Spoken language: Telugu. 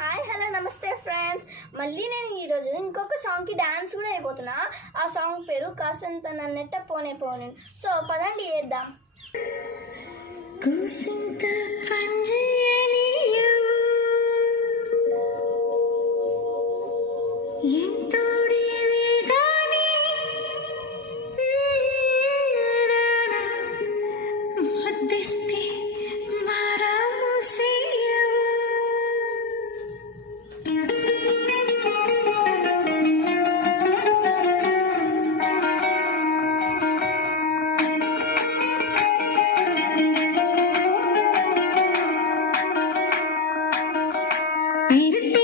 హాయ్ హలో నమస్తే ఫ్రెండ్స్, మళ్ళీ నేను ఈరోజు ఇంకొక సాంగ్కి డాన్స్ కూడా అయిపోతున్నా. ఆ సాంగ్ పేరు కాసంత నన్నెట్ట పోనే పోనే. సో పదండి వేద్దాం. Need